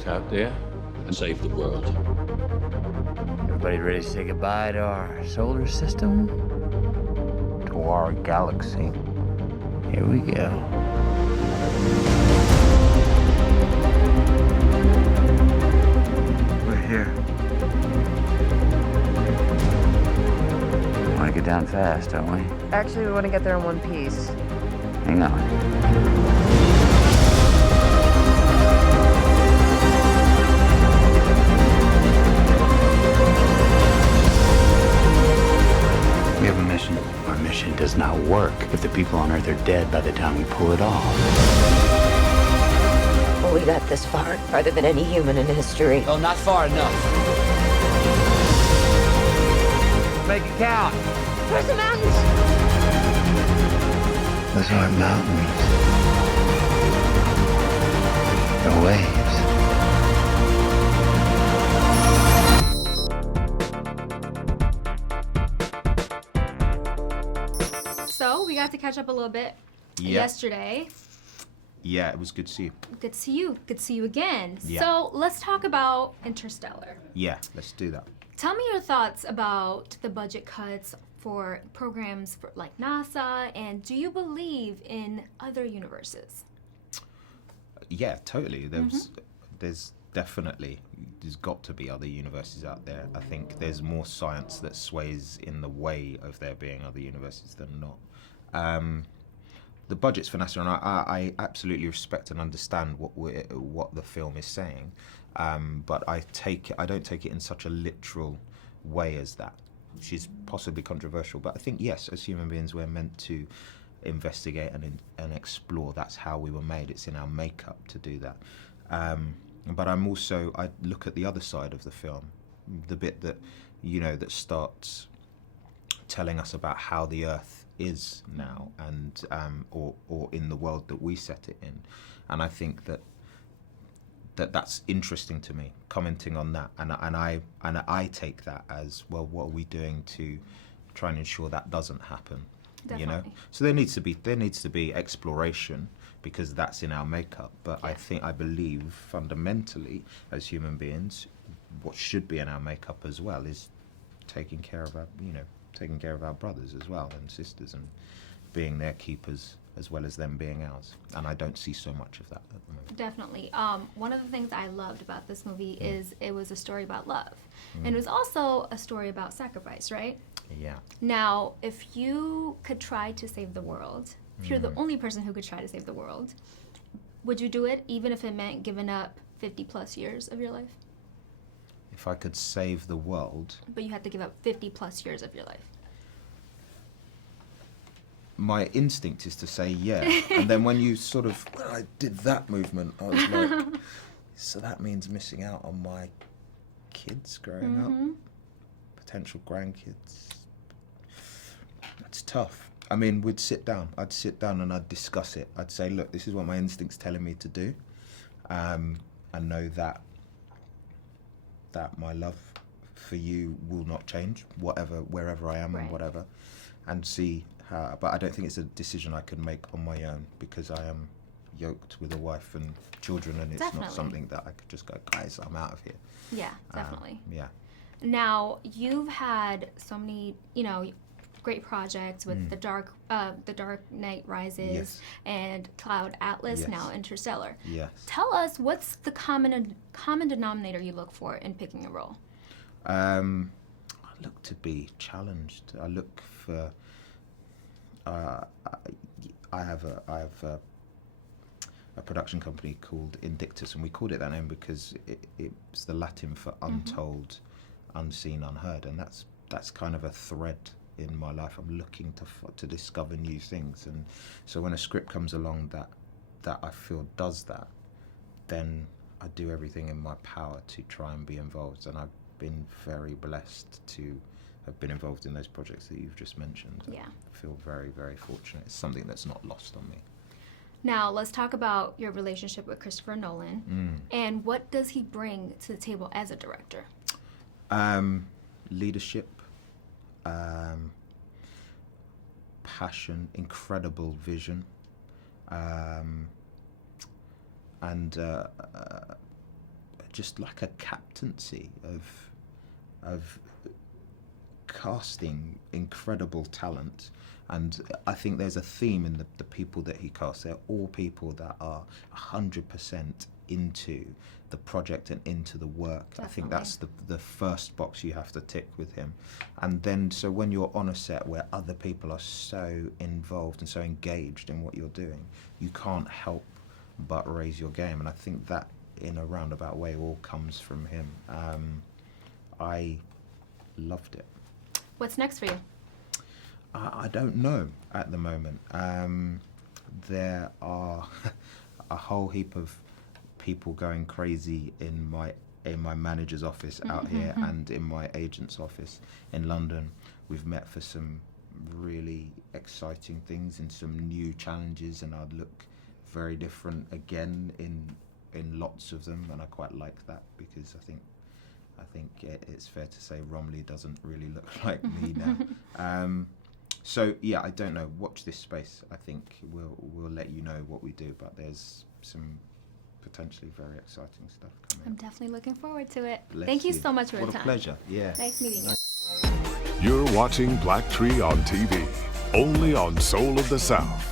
get out there and save the world. Everybody ready to say goodbye to our solar system? To our galaxy? Here we go. We're here. Want to get down fast, don't we? Actually, we want to get there in one piece. Hang on. We have a mission. Our mission does not work if the people on Earth are dead by the time we pull it off. Well, we got this far, farther than any human in history. Oh, not far enough. Make it count. Where's the mountains? Those aren't mountains. They're waves. So we got to catch up a little bit yesterday. Yeah, it was good to see you. Good to see you. Good to see you again. Yeah. So let's talk about Interstellar. Yeah, let's do that. Tell me your thoughts about the budget cuts for programs like NASA, and do you believe in other universes? Yeah, totally. There's definitely, there's got to be other universes out there. I think there's more science that sways in the way of there being other universes than not. The budgets for NASA, and I absolutely respect and understand what the film is saying, but I don't take it in such a literal way as that, which is possibly controversial. But I think, yes, as human beings, we're meant to investigate and explore. That's how we were made. It's in our makeup to do that. But I look at the other side of the film, the bit that, that starts telling us about how the Earth is now, and or in the world that we set it in. And I think that's interesting to me, commenting on that, and I take that as, well, what are we doing to try and ensure that doesn't happen? Definitely. So there needs to be exploration, because that's in our makeup. But yeah. I believe fundamentally, as human beings, what should be in our makeup as well is taking care of our brothers as well, and sisters, and being their keepers as well as them being ours. And I don't see so much of that at the moment. Definitely. One of the things I loved about this movie is it was a story about love. And it was also a story about sacrifice, right? Yeah. Now, if you could try to save the world, if you're the only person who could try to save the world, would you do it even if it meant giving up 50 plus years of your life? If I could save the world... But you had to give up 50 plus years of your life. My instinct is to say yeah. And then when I did that movement, I was like, so that means missing out on my kids growing up? Potential grandkids? That's tough. I mean, I'd sit down and I'd discuss it. I'd say, look, this is what my instinct's telling me to do. I know that my love for you will not change, wherever I am, right. And whatever, and see how. But I don't think it's a decision I can make on my own, because I am yoked with a wife and children, and it's Definitely. not something that I could just go, guys, I'm out of here. Yeah, definitely. Yeah. Now, you've had so many, great projects with the Dark Knight Rises, Yes. and Cloud Atlas, Yes. now Interstellar. Yes. Tell us, what's the common denominator you look for in picking a role? I look to be challenged. I look for. I have a production company called Indictus, and we called it that name because it's the Latin for untold, unseen, unheard, and that's kind of a thread in my life. I'm looking to discover new things, and so when a script comes along that I feel does that, then I do everything in my power to try and be involved, and I've been very blessed to have been involved in those projects that you've just mentioned. Yeah. I feel very, very fortunate. It's something that's not lost on me. Now, let's talk about your relationship with Christopher Nolan, and what does he bring to the table as a director? Leadership, passion, incredible vision, and just like a captaincy of casting incredible talent. And I think there's a theme in the people that he casts. They're all people that are 100% into the project and into the work. Definitely. I think that's the first box you have to tick with him. And then, so when you're on a set where other people are so involved and so engaged in what you're doing, you can't help but raise your game. And I think that, in a roundabout way, all comes from him. I loved it. What's next for you? I don't know at the moment. There are a whole heap of people going crazy in my manager's office out here and in my agent's office in London. We've met for some really exciting things and some new challenges, and I'd look very different again in lots of them, and I quite like that, because I think it's fair to say Romley doesn't really look like me now. So yeah, I don't know. Watch this space. I think we'll let you know what we do, but there's some potentially very exciting stuff coming I'm up. definitely looking forward to it. Bless Thank you so much for your What time. a pleasure. Yeah. Nice meeting you. You're watching BlackTree on TV, only on Soul of the South.